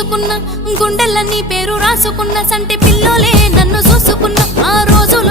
గీసుకున్న గుండెల్ల నీ పేరు రాసుకున్న సంటి పిల్లోలే నన్ను చూసుకున్న ఆ రోజులు